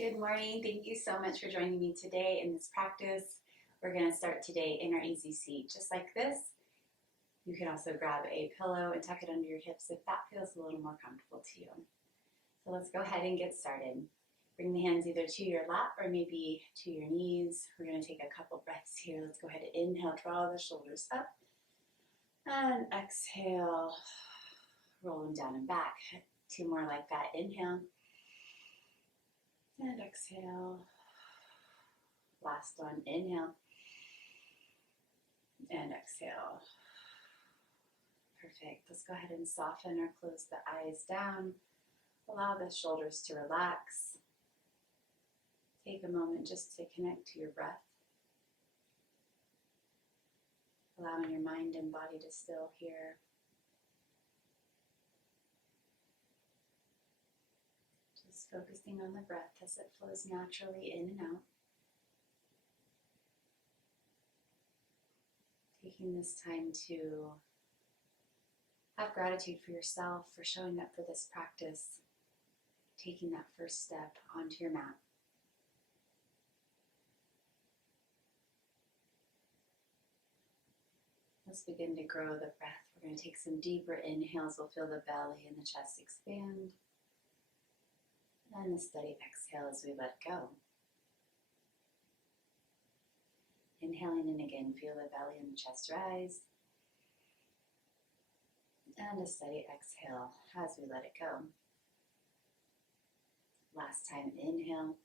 Good morning. Thank you so much for joining me today in this practice. We're going to start today in our easy seat, just like this. You can also grab a pillow and tuck it under your hips if that feels a little more comfortable to you. So let's go ahead and get started. Bring the hands either to your lap or maybe to your knees. We're going to take a couple breaths here. Let's go ahead and inhale, draw the shoulders up. And exhale, roll them down and back. Two more like that. Inhale. And exhale. Last one, inhale. And exhale. Perfect. Let's go ahead and soften or close the eyes down. Allow the shoulders to relax. Take a moment just to connect to your breath. Allowing your mind and body to still here. Just focusing on the breath as it flows naturally in and out. Taking this time to have gratitude for yourself for showing up for this practice, taking that first step onto your mat. Let's begin to grow the breath. We're going to take some deeper inhales. We'll feel the belly and the chest expand. And a steady exhale as we let go. Inhaling in again, feel the belly and the chest rise. And a steady exhale as we let it go. Last time, inhale.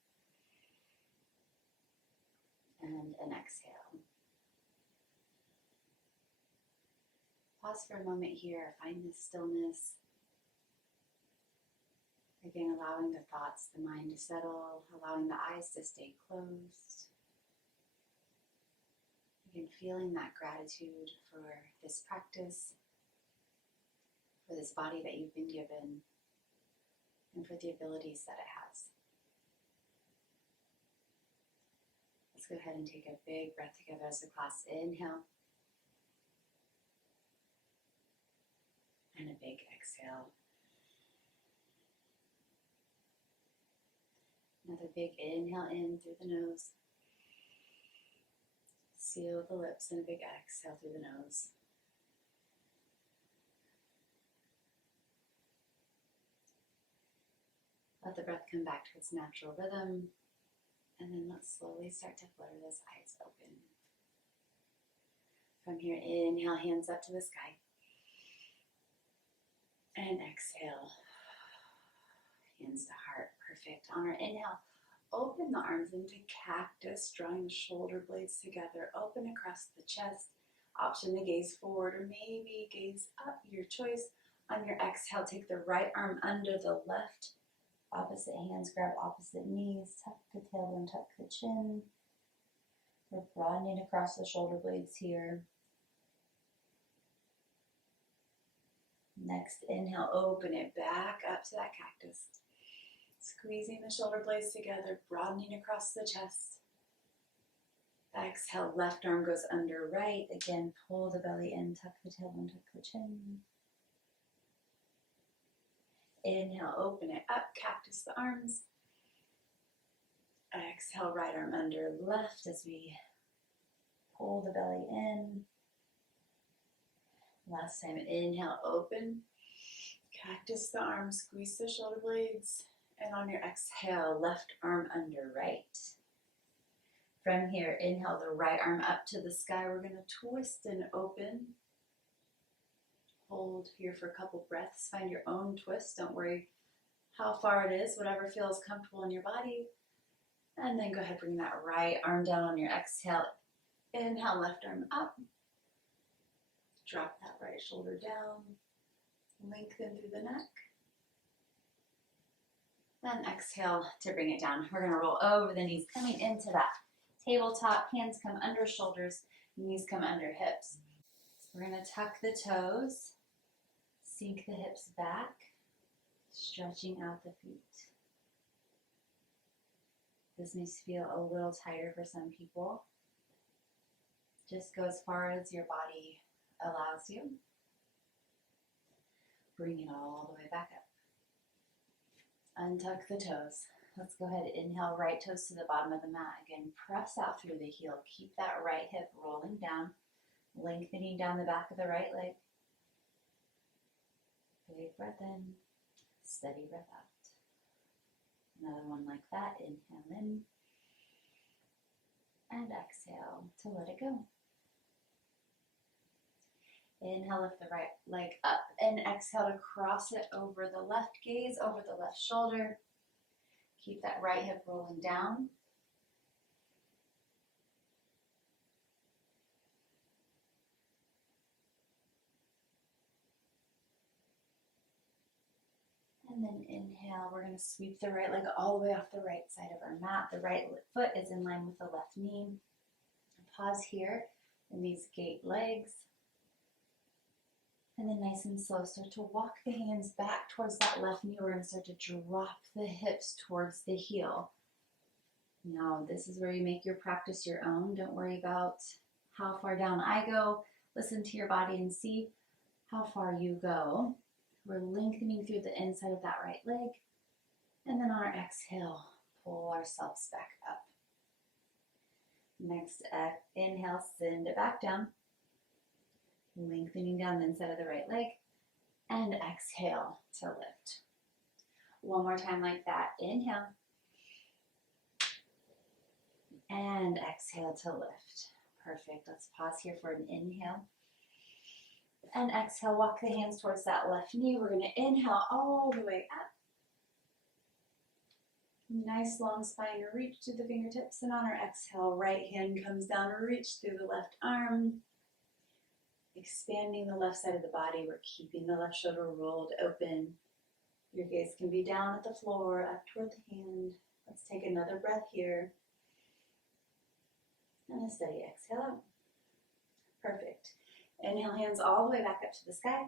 And an exhale. Pause for a moment here, find this stillness. Again, allowing the thoughts, the mind to settle, allowing the eyes to stay closed. Again, feeling that gratitude for this practice, for this body that you've been given, and for the abilities that it has. Let's go ahead and take a big breath together as a class. Inhale. And a big exhale. Another big inhale in through the nose. Seal the lips and a big exhale through the nose. Let the breath come back to its natural rhythm. And then let's slowly start to flutter those eyes open. From here, inhale, hands up to the sky. And exhale, hands to heart. Perfect. On our inhale, open the arms into cactus, drawing the shoulder blades together. Open across the chest. Option to gaze forward or maybe gaze up, your choice. On your exhale, take the right arm under the left. Opposite hands, grab opposite knees. Tuck the tailbone, tuck the chin. We're broadening across the shoulder blades here. Next inhale, open it back up to that cactus. Squeezing the shoulder blades together, broadening across the chest. Exhale, left arm goes under right. Again, pull the belly in, tuck the tailbone, tuck the chin. Inhale, open it up, cactus the arms. Exhale, right arm under left as we pull the belly in. Last time, inhale, open, cactus the arms, squeeze the shoulder blades, and on your exhale, left arm under right. From here, inhale the right arm up to the sky. We're going to twist and open. Hold here for a couple breaths. Find your own twist. Don't worry how far it is, whatever feels comfortable in your body. And then go ahead, bring that right arm down on your exhale. Inhale, left arm up. Drop that right shoulder down, lengthen through the neck. Then exhale to bring it down. We're gonna roll over the knees, coming into that tabletop. Hands come under shoulders, knees come under hips. We're gonna tuck the toes, sink the hips back, stretching out the feet. This may feel a little tighter for some people. Just go as far as your body allows you. Bring it all the way back up. Untuck the toes. Let's go ahead, inhale, right toes to the bottom of the mat. Again, press out through the heel. Keep that right hip rolling down, lengthening down the back of the right leg. Big breath in, steady breath out. Another one like that. Inhale in, and exhale to let it go. Inhale, lift the right leg up, and exhale to cross it over the left gaze, over the left shoulder. Keep that right hip rolling down. And then inhale, we're going to sweep the right leg all the way off the right side of our mat. The right foot is in line with the left knee. Pause here in these gate legs. And then nice and slow, start to walk the hands back towards that left knee. We're going to start to drop the hips towards the heel. Now, this is where you make your practice your own. Don't worry about how far down I go. Listen to your body and see how far you go. We're lengthening through the inside of that right leg. And then on our exhale, pull ourselves back up. Next, inhale, send it back down. Lengthening down the inside of the right leg. And exhale to lift. One more time like that. Inhale. And exhale to lift. Perfect. Let's pause here for an inhale. And exhale, walk the hands towards that left knee. We're going to inhale all the way up. Nice long spine, reach to the fingertips. And on our exhale, right hand comes down, reach through the left arm. Expanding the left side of the body. We're keeping the left shoulder rolled open. Your gaze can be down at the floor, up toward the hand. Let's take another breath here. And a steady exhale out. Perfect. Inhale, hands all the way back up to the sky.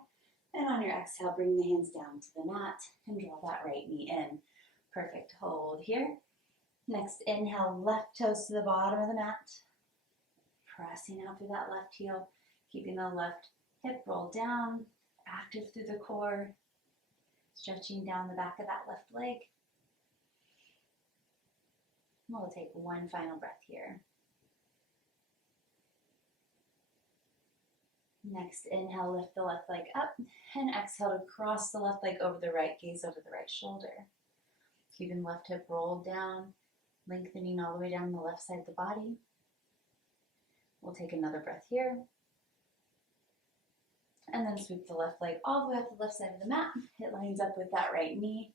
And on your exhale, bring the hands down to the mat and draw that right knee in. Perfect. Hold here. Next, inhale, left toes to the bottom of the mat. Pressing out through that left heel. Keeping the left hip rolled down. Active through the core. Stretching down the back of that left leg. We'll take one final breath here. Next, inhale, lift the left leg up, and exhale to cross the left leg over the right, gaze over the right shoulder. Keeping left hip rolled down, lengthening all the way down the left side of the body. We'll take another breath here. And then sweep the left leg all the way up the left side of the mat. It lines up with that right knee.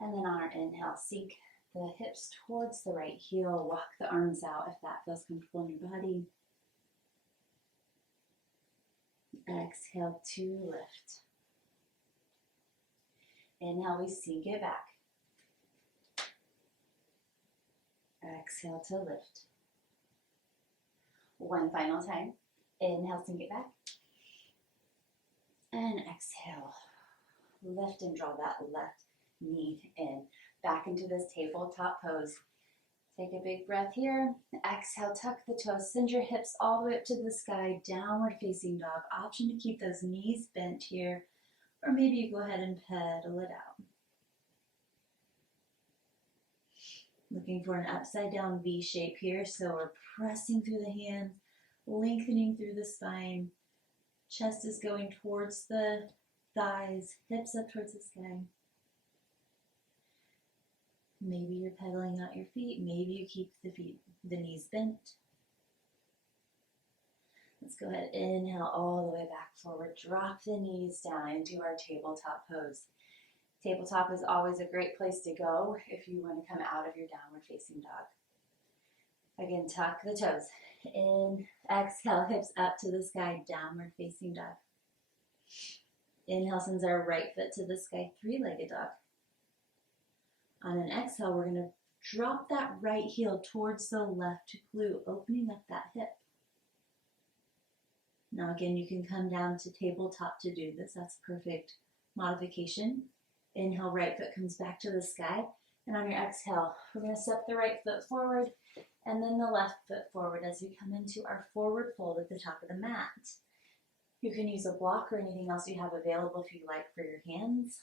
And then on our inhale, sink the hips towards the right heel. Walk the arms out if that feels comfortable in your body. Exhale to lift. Inhale, we sink it back. Exhale to lift. One final time. Inhale, sink it back. And exhale. Lift and draw that left knee in. Back into this tabletop pose. Take a big breath here. Exhale, tuck the toes. Send your hips all the way up to the sky. Downward facing dog. Option to keep those knees bent here. Or maybe you go ahead and pedal it out. Looking for an upside down V shape here. So we're pressing through the hands, lengthening through the spine. Chest is going towards the thighs, hips up towards the sky. Maybe you're pedaling out your feet. Maybe you keep the knees bent. Let's go ahead, inhale all the way back forward. Drop the knees down into our tabletop pose. Tabletop is always a great place to go if you want to come out of your downward facing dog. Again, tuck the toes. In, exhale, hips up to the sky, downward facing dog. Inhale sends our right foot to the sky, three-legged dog. On an exhale, we're going to drop that right heel towards the left glute, opening up that hip. Now again, you can come down to tabletop to do this. That's perfect modification. Inhale, right foot comes back to the sky. And on your exhale, we're going to step the right foot forward and then the left foot forward as we come into our forward fold at the top of the mat. You can use a block or anything else you have available if you like for your hands,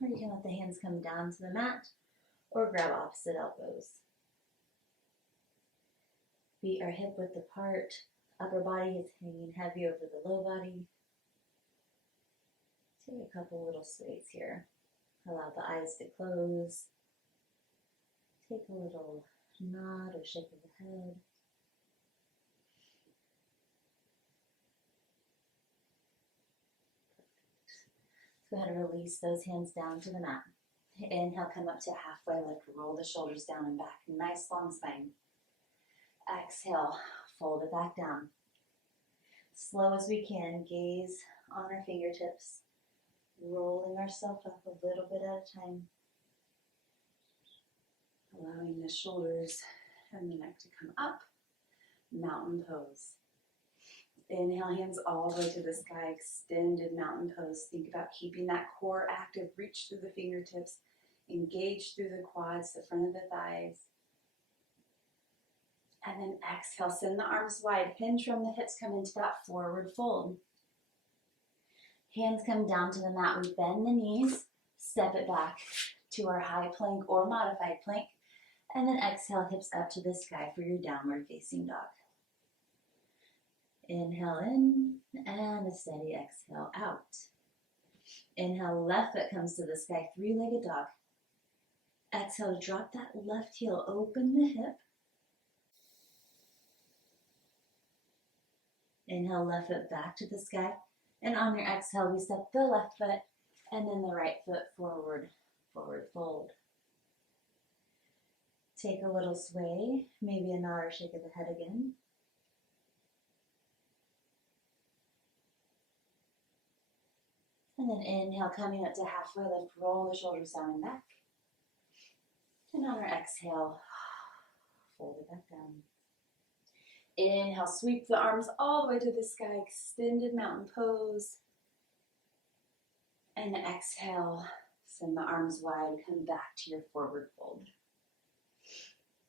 or you can let the hands come down to the mat, or grab opposite elbows. Feet are hip width apart. Upper body is hanging heavy over the low body. Take a couple little sways here. Allow the eyes to close. Take a little nod or shake of the head. Go ahead and release those hands down to the mat. Inhale, come up to halfway lift. Roll the shoulders down and back. Nice long spine. Exhale, fold it back down. Slow as we can, gaze on our fingertips. Rolling ourselves up a little bit at a time. Allowing the shoulders and the neck to come up. Mountain pose. Inhale, hands all the way to the sky, extended mountain pose. Think about keeping that core active. Reach through the fingertips. Engage through the quads, the front of the thighs. And then exhale, send the arms wide. Hinge from the hips, come into that forward fold. Hands come down to the mat. We bend the knees, step it back to our high plank or modified plank. And then exhale, hips up to the sky for your downward facing dog. Inhale in and a steady exhale out. Inhale, left foot comes to the sky, three-legged dog. Exhale, drop that left heel, open the hip. Inhale, left foot back to the sky. And on your exhale, we step the left foot and then the right foot forward, forward fold. Take a little sway, maybe a nod or shake of the head again. And then inhale, coming up to halfway lift, roll the shoulders down and back. And on our exhale, fold it back down. Inhale, sweep the arms all the way to the sky, extended mountain pose. And exhale, send the arms wide, come back to your forward fold.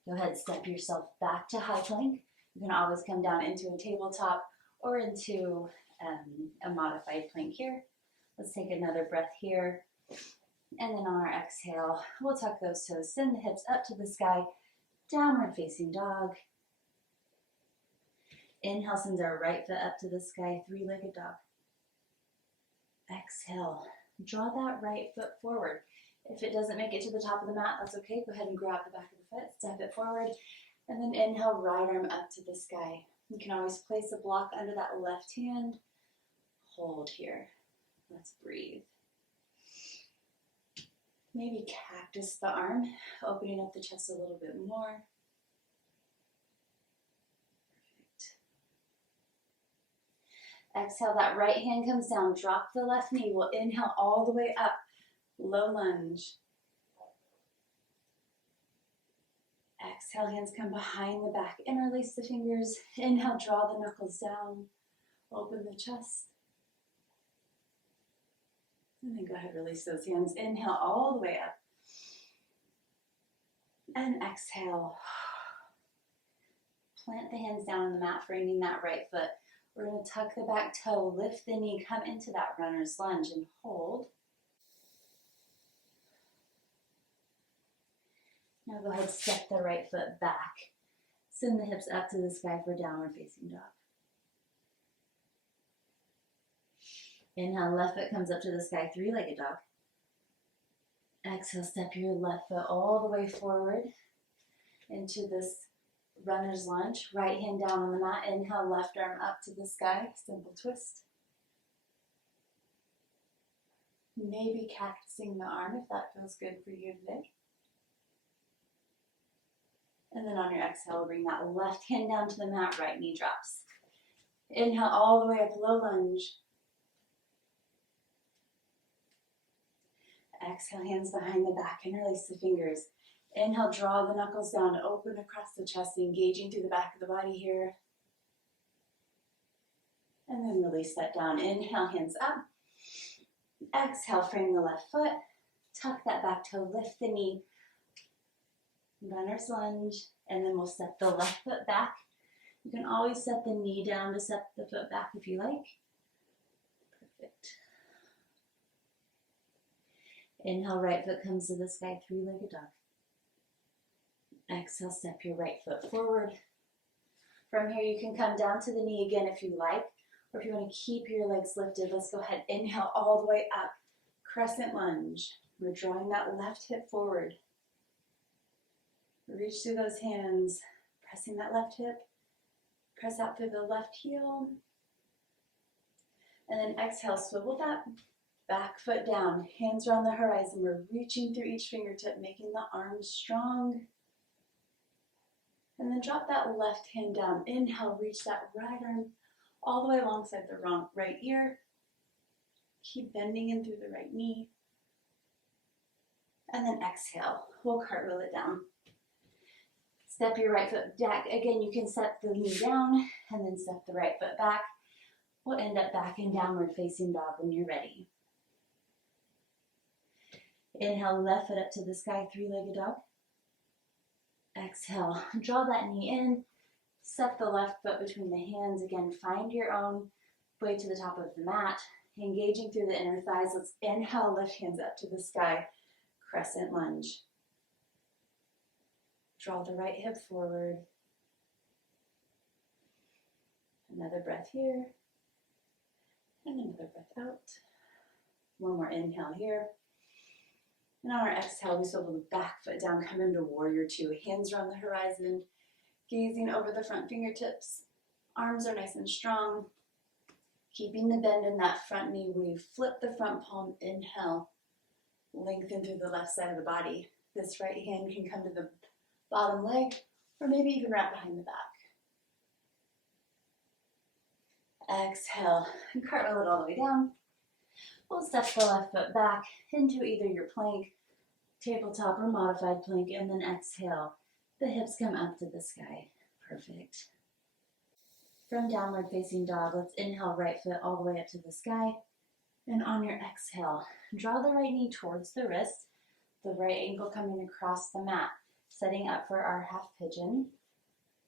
Go ahead, step yourself back to high plank. You can always come down into a tabletop or into a modified plank here. Let's take another breath here. And then on our exhale, we'll tuck those toes, send the hips up to the sky, downward facing dog. Inhale, sends our right foot up to the sky, three-legged dog. Exhale, draw that right foot forward. If it doesn't make it to the top of the mat, that's okay. Go ahead and grab the back of the foot, step it forward, and then inhale, right arm up to the sky. You can always place a block under that left hand. Hold here. Let's breathe. Maybe cactus the arm, opening up the chest a little bit more. Perfect. Exhale, that right hand comes down. Drop the left knee. We'll inhale all the way up. Low lunge. Exhale, hands come behind the back. Interlace the fingers. Inhale, draw the knuckles down. Open the chest. And then go ahead, release those hands. Inhale all the way up. And exhale. Plant the hands down on the mat, framing that right foot. We're going to tuck the back toe, lift the knee, come into that runner's lunge and hold. Now go ahead, step the right foot back. Send the hips up to the sky for downward facing dog. Inhale, left foot comes up to the sky, three-legged dog. Exhale, step your left foot all the way forward into this runner's lunge. Right hand down on the mat. Inhale, left arm up to the sky, simple twist. Maybe cactusing the arm if that feels good for you today. And then on your exhale, bring that left hand down to the mat, right knee drops. Inhale all the way up, low lunge. Exhale, hands behind the back, interlace the fingers. Inhale, draw the knuckles down, open across the chest, engaging through the back of the body here. And then release that down. Inhale, hands up. Exhale, frame the left foot. Tuck that back toe, lift the knee. Runner's lunge. And then we'll step the left foot back. You can always set the knee down to step the foot back if you like. Perfect. Inhale, right foot comes to the sky, three-legged dog. Exhale, step your right foot forward. From here, you can come down to the knee again if you like, or if you want to keep your legs lifted, let's go ahead. Inhale all the way up, crescent lunge. We're drawing that left hip forward. Reach through those hands, pressing that left hip. Press out through the left heel. And then exhale, swivel that back foot down. Hands are on the horizon. We're reaching through each fingertip, making the arms strong. And then drop that left hand down. Inhale, reach that right arm all the way alongside the right ear. Keep bending in through the right knee. And then exhale, we'll cartwheel it down. Step your right foot back. Again, you can step the knee down and then step the right foot back. We'll end up back in downward facing dog when you're ready. Inhale, left foot up to the sky, three-legged dog. Exhale, draw that knee in. Step the left foot between the hands. Again, find your own way to the top of the mat. Engaging through the inner thighs. Let's inhale, lift hands up to the sky. Crescent lunge. Draw the right hip forward. Another breath here. And another breath out. One more inhale here. And on our exhale, we swivel the back foot down, come into warrior two. Hands are on the horizon, gazing over the front fingertips. Arms are nice and strong. Keeping the bend in that front knee, we flip the front palm, inhale. Lengthen through the left side of the body. This right hand can come to the bottom leg, or maybe even wrap behind the back. Exhale, and cartwheel it all the way down. We'll step the left foot back into either your plank, tabletop, or modified plank, and then exhale. The hips come up to the sky. Perfect. From downward facing dog, let's inhale right foot all the way up to the sky. And on your exhale, draw the right knee towards the wrist, the right ankle coming across the mat, setting up for our half pigeon.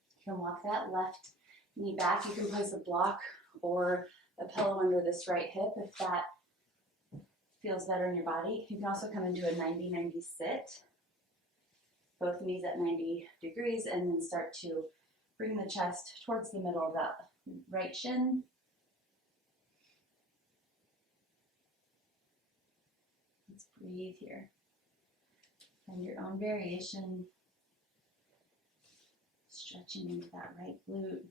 You can walk that left knee back. You can place a block or a pillow under this right hip if that feels better in your body. You can also come into a 90-90 sit. Both knees at 90 degrees, and then start to bring the chest towards the middle of that right shin. Let's breathe here. Find your own variation. Stretching into that right glute.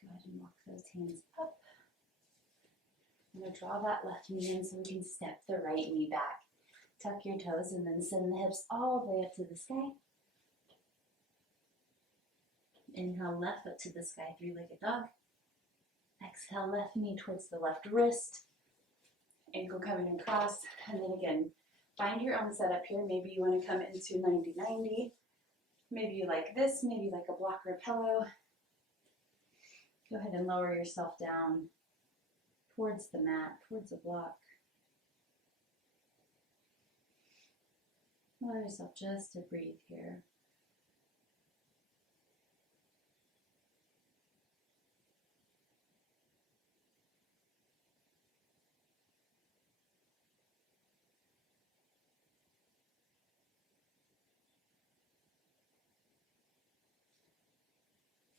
Go ahead and walk those hands up. I'm going to draw that left knee in so we can step the right knee back. Tuck your toes and then send the hips all the way up to the sky. Inhale, left foot to the sky, three-legged dog. Exhale, left knee towards the left wrist. Ankle coming across. And then again, find your own setup here. Maybe you want to come into 90-90. Maybe you like this. Maybe you like a block or a pillow. Go ahead and lower yourself down towards the mat, towards a block. Allow yourself just to breathe here.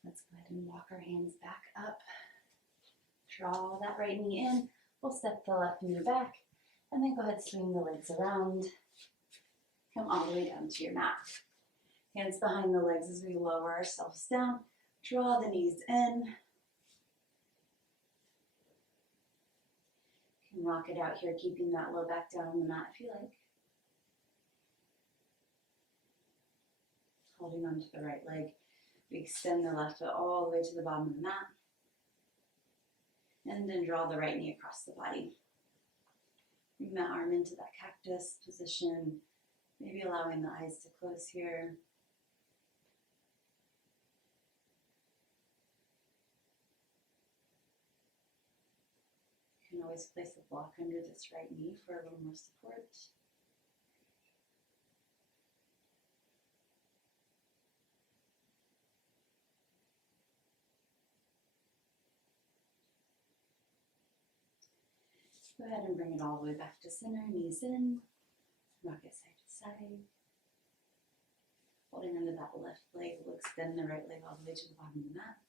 Let's go ahead and walk our hands back up. Draw that right knee in. We'll step the left knee back, and then go ahead and swing the legs around. Come all the way down to your mat. Hands behind the legs as we lower ourselves down. Draw the knees in. You can rock it out here, keeping that low back down on the mat if you like. Holding onto the right leg. We extend the left foot all the way to the bottom of the mat. And then draw the right knee across the body. Bring that arm into that cactus position. Maybe allowing the eyes to close here. You can always place a block under this right knee for a little more support. Go ahead and bring it all the way back to center, knees in, rock it side to side. Holding onto that left leg, we'll extend the right leg all the way to the bottom of the mat.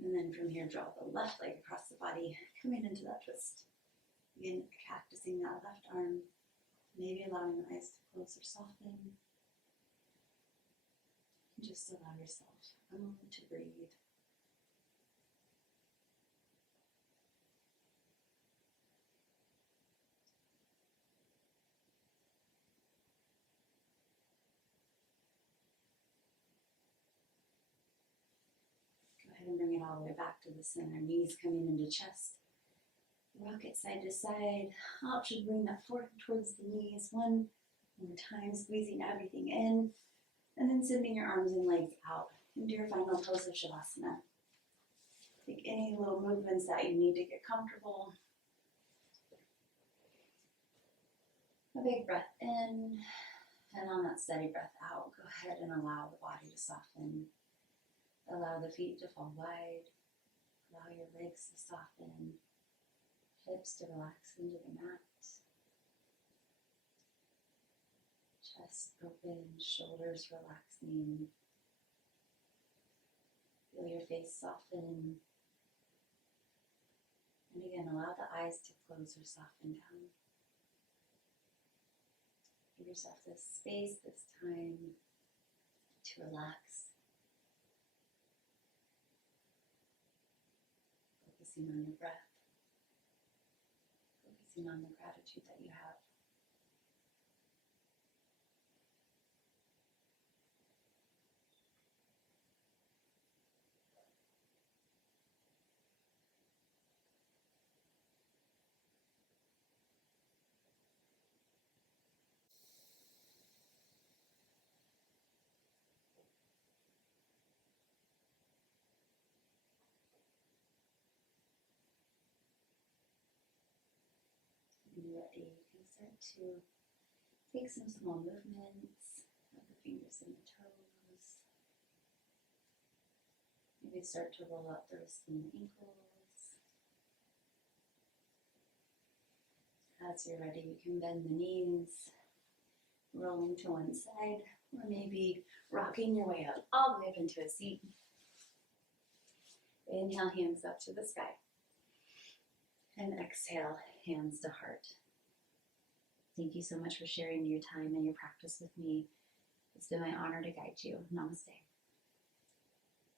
And then from here, draw the left leg across the body, coming into that twist. Again, practicing that left arm, maybe allowing the eyes to close or soften. And just allow yourself a moment to breathe. And bring it all the way back to the center. Knees coming into chest. Rock it side to side. Option, bring that fork towards the knees. One more time, squeezing everything in. And then sending your arms and legs out into your final pose of Shavasana. Take any little movements that you need to get comfortable. A big breath in. And on that steady breath out, go ahead and allow the body to soften. Allow the feet to fall wide. Allow your legs to soften. Hips to relax into the mat. Chest open, shoulders relaxing. Feel your face soften. And again, allow the eyes to close or soften down. Give yourself this space, this time to relax. Focusing on your breath, focusing on the gratitude that you have. When you're ready, you can start to take some small movements of the fingers and the toes. Maybe start to roll up the wrists and the ankles. As you're ready, you can bend the knees, rolling to one side, or maybe rocking your way up all the way up into a seat. Inhale, hands up to the sky. And exhale, hands to heart. Thank you so much for sharing your time and your practice with me. It's been my honor to guide you. Namaste.